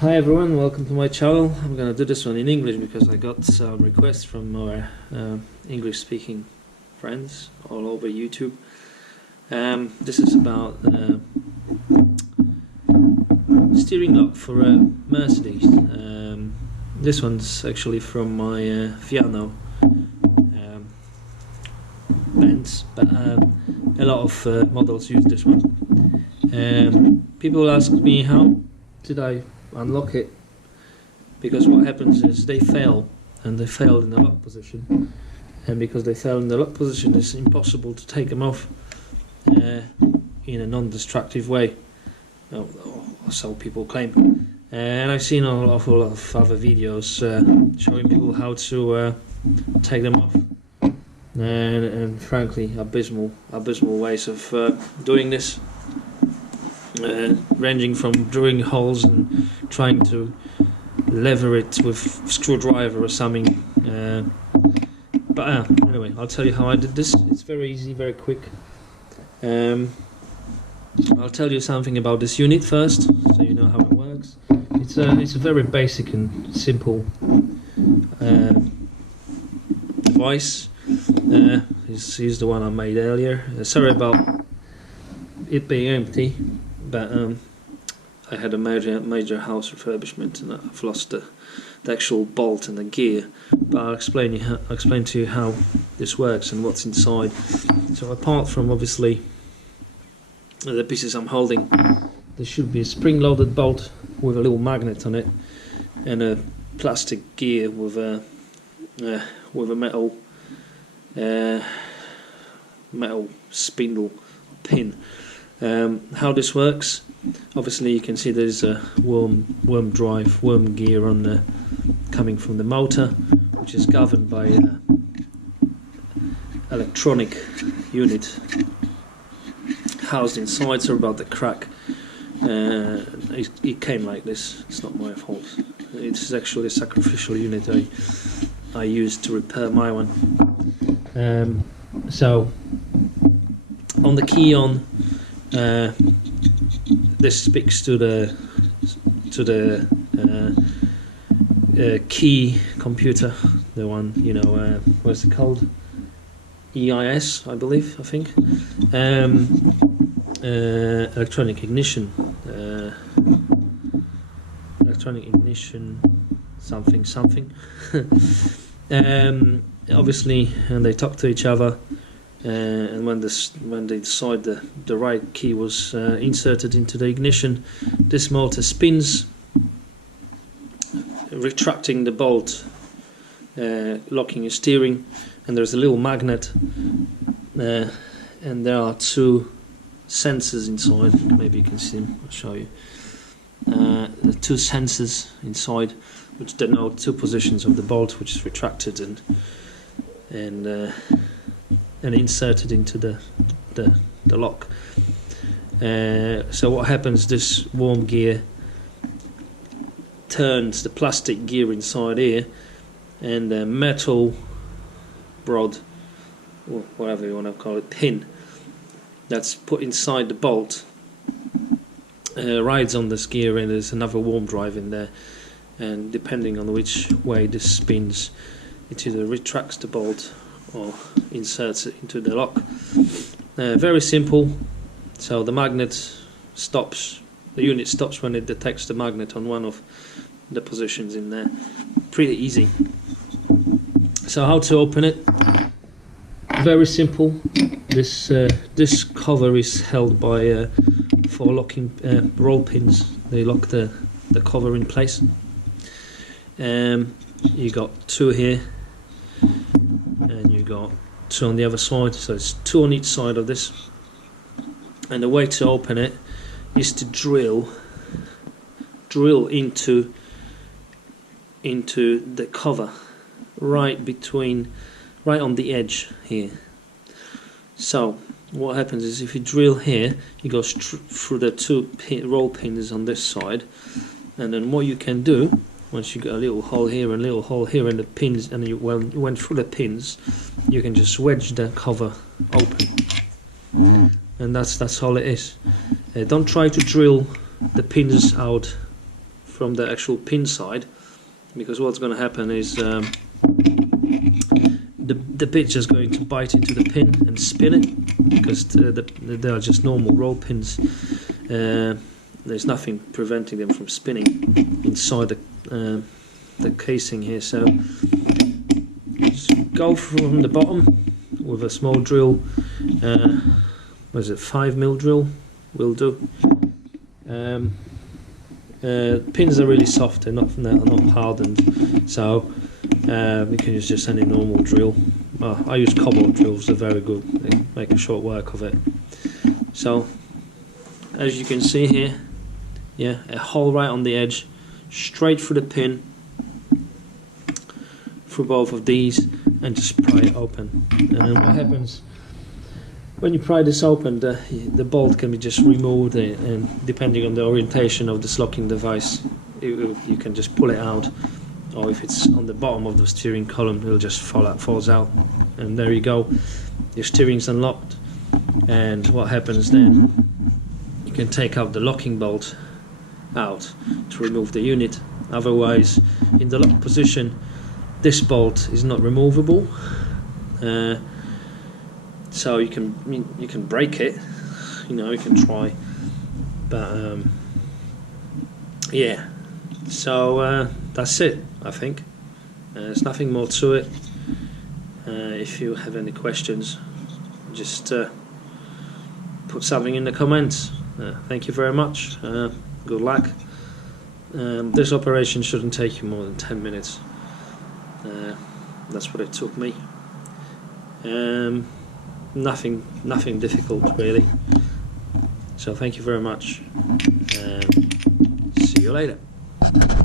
Hi everyone, welcome to my channel. I'm gonna do this one in English because I got some requests from our English speaking friends all over YouTube. This is about steering lock for a Mercedes. This one's actually from my Fiano Benz, but a lot of models use this one. People ask me how did I unlock it, because what happens is they fail, and they fail in the lock position, and because they fail in the lock position it's impossible to take them off in a non-destructive way, or so people claim. And I've seen a lot of other videos showing people how to take them off, and frankly abysmal ways of doing this. Ranging from drilling holes and trying to lever it with screwdriver or something. But anyway, I'll tell you how I did this. It's very easy, very quick. I'll tell you something about this unit first, so you know how it works. It's a very basic and simple device. Here's the one I made earlier. Sorry about it being empty. But I had a major house refurbishment, and I've lost the actual bolt and the gear. But I'll explain to you how this works and what's inside. So apart from obviously the pieces I'm holding, there should be a spring-loaded bolt with a little magnet on it, and a plastic gear with a metal spindle pin. How this works, obviously you can see there's a worm gear on the coming from the motor, which is governed by an electronic unit housed inside. So about the crack, it came like this. It's not my fault. It's actually a sacrificial unit I used to repair my one. So on the key on, this speaks to the key computer, the one, you know, what's it called? EIS, I think. Electronic ignition, something. Obviously, and they talk to each other. And when they decide the right key was inserted into the ignition, this motor spins, retracting the bolt, locking your steering, and there's a little magnet, and there are two sensors inside. Maybe you can see them. I'll show you. The two sensors inside, which denote two positions of the bolt, which is retracted and inserted into the lock. So what happens, this worm gear turns the plastic gear inside here, and the metal rod, or whatever you want to call it, pin that's put inside the bolt rides on this gear, and there's another worm drive in there, and depending on which way this spins, it either retracts the bolt or inserts it into the lock. Very simple. So the magnet stops, the unit stops when it detects the magnet on one of the positions in there. Pretty easy. So how to open it? Very simple. This cover is held by 4 locking roll pins. They lock the cover in place. You got 2 here, and you got 2 on the other side, so it's 2 on each side of this. And the way to open it is to drill into the cover, right on the edge here. So what happens is, if you drill here, it goes through the 2 roll pins on this side, and then what you can do, once you got a little hole here and a little hole here, and the pins, and you went through the pins, you can just wedge the cover open, and that's all it is. Don't try to drill the pins out from the actual pin side, because what's going to happen is the pitch is going to bite into the pin and spin it, because they are just normal roll pins. There's nothing preventing them from spinning inside the casing here. So just go from the bottom with a small drill. What is it, 5mm drill will do. Pins are really soft, they're not hardened, so you can use just any normal drill. I use cobalt drills, they're very good, they make a short work of it. So as you can see here, yeah, a hole right on the edge, straight through the pin, through both of these, and just pry it open. And what happens when you pry this open, the bolt can be just removed, and depending on the orientation of this locking device, you can just pull it out, or if it's on the bottom of the steering column, it'll just falls out, and there you go, your steering's unlocked. And what happens then, you can take out the locking bolt out to remove the unit. Otherwise, in the lock position, this bolt is not removable. So you can break it, you can try, but yeah. So that's it, I think. There's nothing more to it. If you have any questions, just put something in the comments. Thank you very much. Good luck. This operation shouldn't take you more than 10 minutes. That's what it took me. Nothing difficult really. So thank you very much, and see you later.